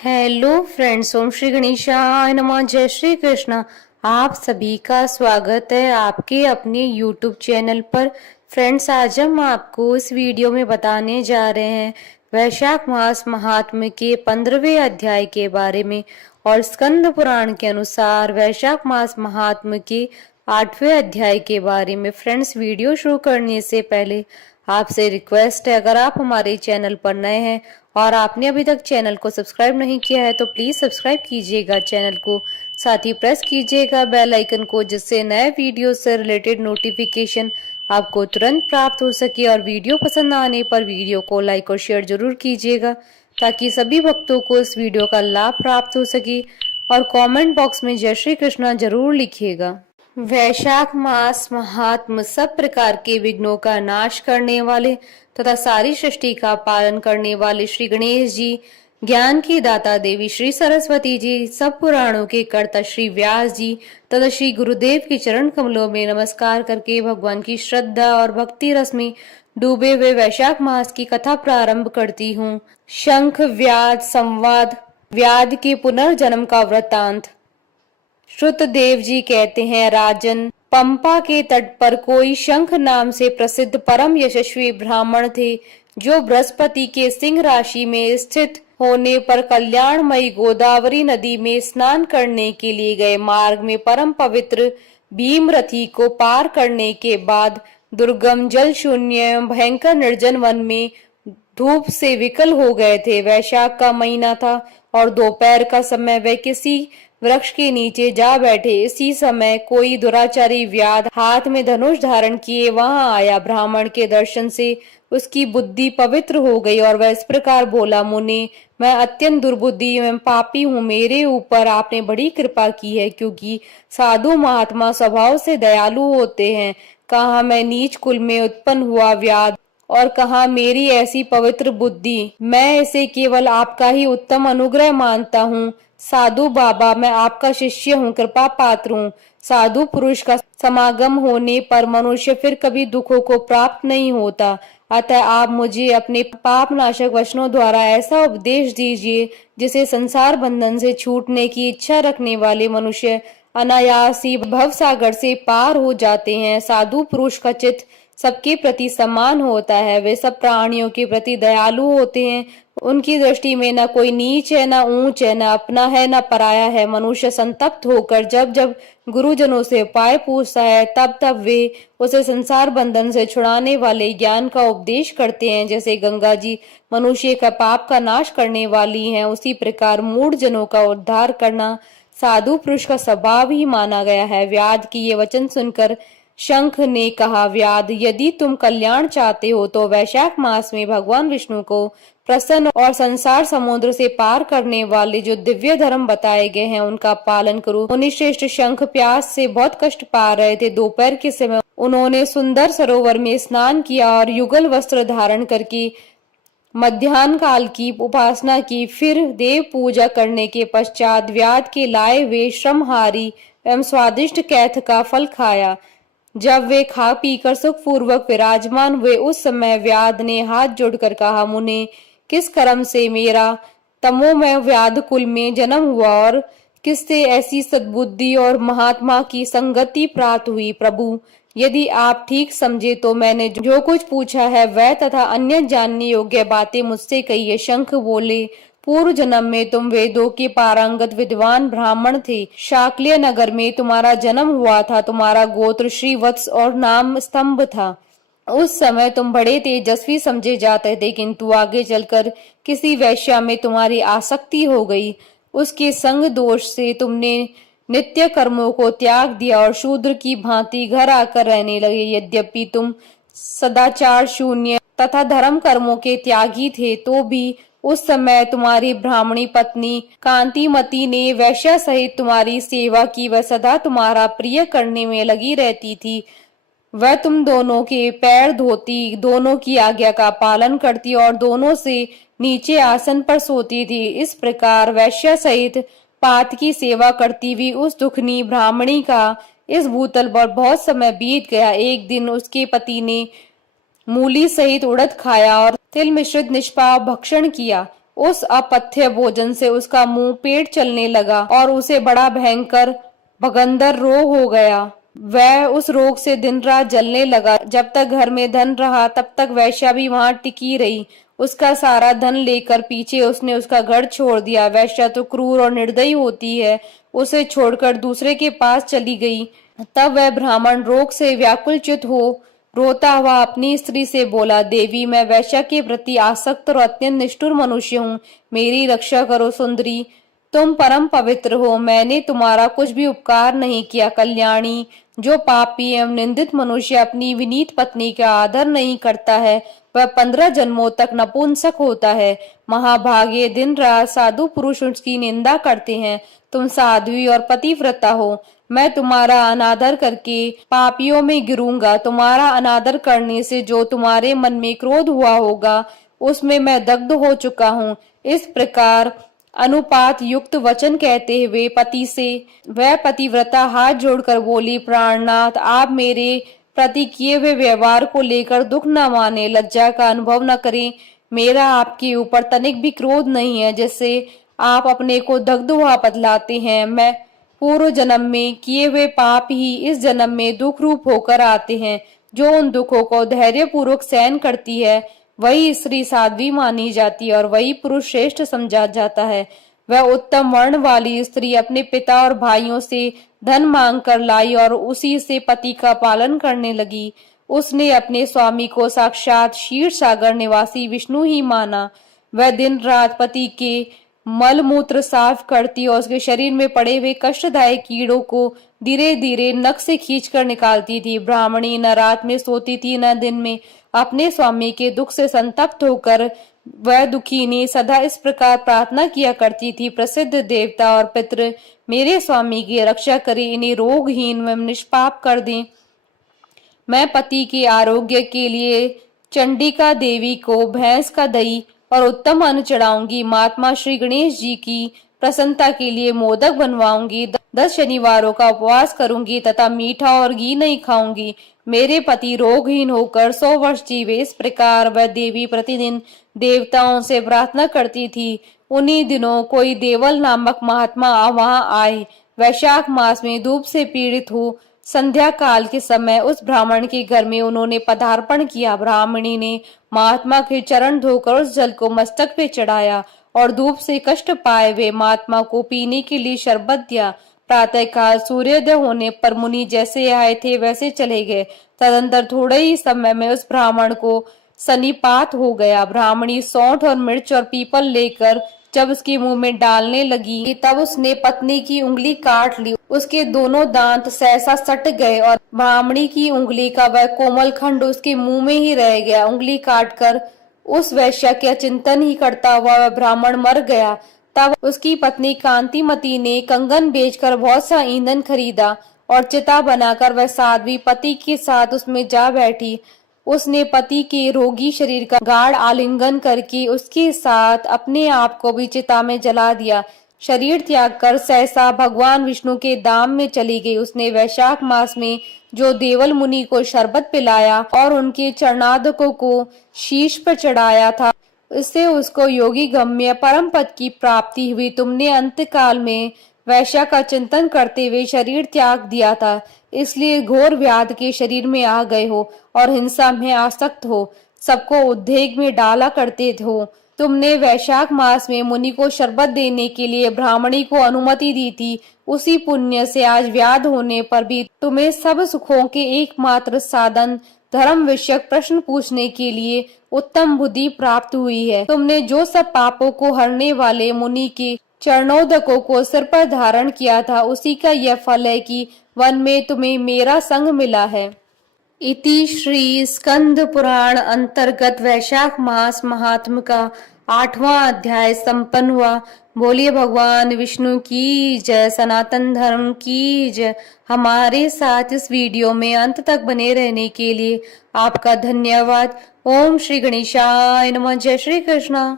Hello friends, ओम श्री गणेशाय नमः। जय श्री कृष्ण। आप सभी का स्वागत है आपके अपने यूट्यूब चैनल पर। फ्रेंड्स, आज हम आपको इस वीडियो में बताने जा रहे हैं वैशाख मास महात्म्य के 15वें अध्याय के बारे में। और स्कंद पुराण के अनुसार वैशाख मास महात्म्य के 8वें अध्याय के बारे में। फ्रेंड्स, वीडियो शुरू करने से पहले आपसे रिक्वेस्ट है, अगर आप हमारे चैनल पर नए हैं और आपने अभी तक चैनल को सब्सक्राइब नहीं किया है तो प्लीज सब्सक्राइब कीजिएगा चैनल को। साथ ही प्रेस कीजिएगा बेल आइकन को, जिससे नए वीडियो से रिलेटेड नोटिफिकेशन आपको तुरंत प्राप्त हो सके। और वीडियो पसंद आने पर वीडियो को लाइक और शेयर जरूर कीजिएगा, ताकि सभी भक्तों को इस वीडियो का लाभ प्राप्त हो सके। और कमेंट बॉक्स में जय श्री कृष्णा जरूर लिखिएगा। वैशाख मास महात्म सब प्रकार के विघ्नों का नाश करने वाले तथा सारी सृष्टि का पालन करने वाले श्री गणेश जी, ज्ञान की दाता देवी श्री सरस्वती जी, सब पुराणों के कर्ता श्री व्यास जी तथा श्री गुरुदेव के चरण कमलों में नमस्कार करके भगवान की श्रद्धा और भक्ति रस में डूबे हुए वैशाख मास की कथा प्रारंभ करती हूँ। शंख व्याध संवाद। व्याध के पुनर्जन्म का वृतांत। श्रुतदेव जी कहते हैं, राजन, पंपा के तट पर कोई शंख नाम से प्रसिद्ध परम यशस्वी ब्राह्मण थे, जो बृहस्पति के सिंह राशि में स्थित होने पर कल्याणमयी गोदावरी नदी में स्नान करने के लिए गए। मार्ग में परम पवित्र भीमरथी को पार करने के बाद दुर्गम जल शून्य एवं भयंकर निर्जन वन में धूप से विकल हो गए थे। वैशाख का महीना था और दोपहर का समय। वे किसी वृक्ष के नीचे जा बैठे। इसी समय कोई दुराचारी व्याध हाथ में धनुष धारण किए वहां आया। ब्राह्मण के दर्शन से उसकी बुद्धि पवित्र हो गई और वह इस प्रकार बोला, मुनि, मैं अत्यंत दुर्बुद्धि एवं पापी हूँ। मेरे ऊपर आपने बड़ी कृपा की है, क्योंकि साधु महात्मा स्वभाव से दयालु होते हैं। कहा मैं नीच कुल में उत्पन्न हुआ व्याध, और कहा मेरी ऐसी पवित्र बुद्धि। मैं इसे केवल आपका ही उत्तम अनुग्रह मानता हूँ। साधु बाबा, मैं आपका शिष्य हूँ, कृपा पात्र हूँ। साधु पुरुष का समागम होने पर मनुष्य फिर कभी दुखों को प्राप्त नहीं होता। अतः आप मुझे अपने पाप नाशक वचनों द्वारा ऐसा उपदेश दीजिए, जिसे संसार बंधन से छूटने की इच्छा रखने वाले मनुष्य अनायास ही भव सागर से पार हो जाते हैं। साधु पुरुष का चित्त सबके प्रति समान होता है। वे सब प्राणियों के प्रति दयालु होते हैं। उनकी दृष्टि में न कोई नीच है, न ऊंच है, न अपना है, न पराया है। मनुष्य संतप्त होकर जब जब गुरुजनों से उपाय पूछता है, तब तब वे उसे संसार बंधन से छुड़ाने वाले ज्ञान का उपदेश करते हैं। जैसे गंगा जी मनुष्य का पाप का नाश करने वाली हैं, उसी प्रकार मूढ़ जनों का उद्धार करना साधु पुरुष का स्वभाव ही माना गया है। व्याध की ये वचन सुनकर शंख ने कहा, व्याध, यदि तुम कल्याण चाहते हो तो वैशाख मास में भगवान विष्णु को प्रसन्न और संसार समुद्र से पार करने वाले जो दिव्य धर्म बताए गए हैं उनका पालन करो। मुनिश्रेष्ठ शंख प्यास से बहुत कष्ट पा रहे थे। दोपहर के समय उन्होंने सुंदर सरोवर में स्नान किया और युगल वस्त्र धारण करके मध्याह्न काल की उपासना की। फिर देव पूजा करने के पश्चात व्याध के लाए हुए श्रमहारी एवं स्वादिष्ट कैथ का फल खाया। जब वे खा पीकर सुखपूर्वक विराजमान हुए, उस समय व्याध ने हाथ जोड़कर कहा, मुने, किस कर्म से मेरा तमोमय व्याध कुल में जन्म हुआ और किससे ऐसी सद्बुद्धि और महात्मा की संगति प्राप्त हुई? प्रभु, यदि आप ठीक समझे तो मैंने जो कुछ पूछा है वह तथा अन्य जानने योग्य बातें मुझसे कहिए। शंख बोले, पूर्व जन्म में तुम वेदों के पारंगत विद्वान ब्राह्मण थे। शाक्य नगर में तुम्हारा जन्म हुआ था। तुम्हारा गोत्र श्रीवत्स और नाम स्तंभ था। उस समय तुम बड़े तेजस्वी समझे जाते थे, किंतु आगे चलकर किसी वैश्या में तुम्हारी आसक्ति हो गई। उसके संग दोष से तुमने नित्य कर्मों को त्याग दिया और शूद्र की भांति घर आकर रहने लगे। यद्यपि तुम सदाचार शून्य तथा धर्म कर्मों के त्यागी थे, तो भी उस समय तुम्हारी ब्राह्मणी पत्नी कांतिमती ने वैश्या सहित तुम्हारी सेवा की। वह सदा तुम्हारा प्रिय करने में लगी रहती थी। वह तुम दोनों के पैर धोती, दोनों की आज्ञा का पालन करती और दोनों से नीचे आसन पर सोती थी। इस प्रकार वैश्या सहित पात की सेवा करती हुई उस दुखनी ब्राह्मणी का इस भूतल पर बहुत समय बीत गया। एक दिन उसके पति ने मूली सहित उड़द खाया और तिल मिश्रित निष्पाप भक्षण किया। उस अपथ्य भोजन से उसका मुंह पेट चलने लगा और उसे बड़ा भयंकर भगंदर रोग हो गया। वह उस रोग से दिन रात जलने लगा। जब तक घर में धन रहा तब तक वैश्या भी वहां टिकी रही। उसका सारा धन लेकर पीछे उसने उसका घर छोड़ दिया। वैश्या तो क्रूर और निर्दयी होती है, उसे छोड़कर दूसरे के पास चली गई। तब वह ब्राह्मण रोग से व्याकुलचित हो रोता हुआ अपनी स्त्री से बोला, देवी, मैं वैश्या के प्रति आसक्त और अत्यंत निष्ठुर मनुष्य हूँ, मेरी रक्षा करो सुंदरी। तुम परम पवित्र हो, मैंने तुम्हारा कुछ भी उपकार नहीं किया। कल्याणी, जो पापी एवं निंदित मनुष्य अपनी विनीत पत्नी का आदर नहीं करता है वह 15 जन्मों तक नपुंसक होता है। महाभागे, दिन रात साधु पुरुष उसकी निंदा करते हैं। तुम साध्वी और पतिव्रता हो, मैं तुम्हारा अनादर करके पापियों में गिरूंगा। तुम्हारा अनादर करने से जो तुम्हारे मन में क्रोध हुआ होगा उसमें मैं दग्ध हो चुका हूँ। इस प्रकार अनुपात युक्त वचन कहते हुए पति से वह पतिव्रता हाथ जोड़कर बोली, प्राणनाथ, आप मेरे प्रति किए हुए व्यवहार को लेकर दुख न माने, लज्जा का अनुभव न करें। मेरा आपके ऊपर तनिक भी क्रोध नहीं है, जिससे आप अपने को दग्ध हुआ बतलाते हैं। मैं पूर्व जन्म में किए हुए पाप ही इस जन्म में दुख रूप होकर आते हैं। जो उन दुखों को धैर्य पूर्वक सहन करती है वही स्त्री साध्वी मानी जाती है और वही पुरुष श्रेष्ठ समझा जाता है। वह उत्तम वर्ण वाली स्त्री अपने पिता और भाइयों से धन मांग कर लाई और उसी से पति का पालन करने लगी। उसने अपने स्वामी को साक्षात क्षीर सागर निवासी विष्णु ही माना। वह दिन रात पति के मल मूत्र साफ करती और उसके शरीर में पड़े हुए कष्टदायक कीड़ों को धीरे धीरे नख से खींचकर निकालती थी। ब्राह्मणी न रात में सोती थी न दिन में। अपने स्वामी के दुख से संतप्त होकर वह दुखिनी सदा इस प्रकार प्रार्थना किया करती थी, प्रसिद्ध देवता और पितृ मेरे स्वामी की रक्षा करें, इन्हें रोगहीन एवं निष्पाप कर दें। मैं पति के आरोग्य के लिए चंडिका देवी को भैंस का दही और उत्तम अन्न चढ़ाऊंगी। महात्मा श्री गणेश जी की प्रसन्नता के लिए मोदक बनवाऊंगी। 10 शनिवारों का उपवास करूंगी तथा मीठा और घी नहीं खाऊंगी। मेरे पति रोगहीन होकर 100 वर्ष जीवे। इस प्रकार वह देवी प्रतिदिन देवताओं से प्रार्थना करती थी। उन्हीं दिनों कोई देवल नामक महात्मा वहां आए। वैशाख मास में धूप से पीड़ित हो संध्या काल के समय उस ब्राह्मण के घर में उन्होंने पदार्पण किया। ब्राह्मणी ने महात्मा के चरण धोकर उस जल को मस्तक पे चढ़ाया और धूप से कष्ट पाए हुए महात्मा को पीने के लिए शरबत दिया। प्रातः काल सूर्योदय होने पर मुनि जैसे आए थे वैसे चले गए। तदंतर थोड़े ही समय में उस ब्राह्मण को सन्निपात हो गया। ब्राह्मणी सौंठ और मिर्च और पीपल लेकर जब उसके मुंह में डालने लगी तब उसने पत्नी की उंगली काट ली। उसके दोनों दांत सहसा सट गए और ब्राह्मणी की उंगली का वह कोमल खंड उसके मुंह में ही रह गया। उंगली काटकर उस वैश्या का चिंतन ही करता हुआ वह ब्राह्मण मर गया। तब उसकी पत्नी कांतिमती ने कंगन बेचकर बहुत सा ईंधन खरीदा और चिता बनाकर वह साध्वी पति के साथ उसमें जा बैठी। उसने पति के रोगी शरीर का गाढ़ आलिंगन करके उसके साथ अपने आप को भी चिता में जला दिया। शरीर त्याग कर सहसा भगवान विष्णु के धाम में चली गई। उसने वैशाख मास में जो देवल मुनि को शरबत पिलाया और उनके चरणादकों को शीश पर चढ़ाया था, इससे उसको योगी गम्य परम पद की प्राप्ति हुई। तुमने अंतकाल में वैश्या का चिंतन करते हुए शरीर त्याग दिया था, इसलिए घोर व्याध के शरीर में आ गए हो और हिंसा में आसक्त हो, सबको उद्वेग में डाला करते हो। तुमने वैशाख मास में मुनि को शरबत देने के लिए ब्राह्मणी को अनुमति दी थी। उसी पुण्य से आज व्याध होने पर भी तुम्हें सब सुखों के एकमात्र साधन धर्म विषयक प्रश्न पूछने के लिए उत्तम बुद्धि प्राप्त हुई है। तुमने जो सब पापों को हरने वाले मुनि के चरणोदकों को सिर पर धारण किया था, उसी का यह फल है कि वन में तुम्हें मेरा संग मिला है। इति श्री स्कंद पुराण अंतर्गत वैशाख मास महात्म का 8वां अध्याय संपन्न हुआ। बोलिए भगवान विष्णु की जय, सनातन धर्म की जय। हमारे साथ इस वीडियो में अंत तक बने रहने के लिए आपका धन्यवाद। ओम श्री गणेशाय नमः। जय श्री कृष्णा।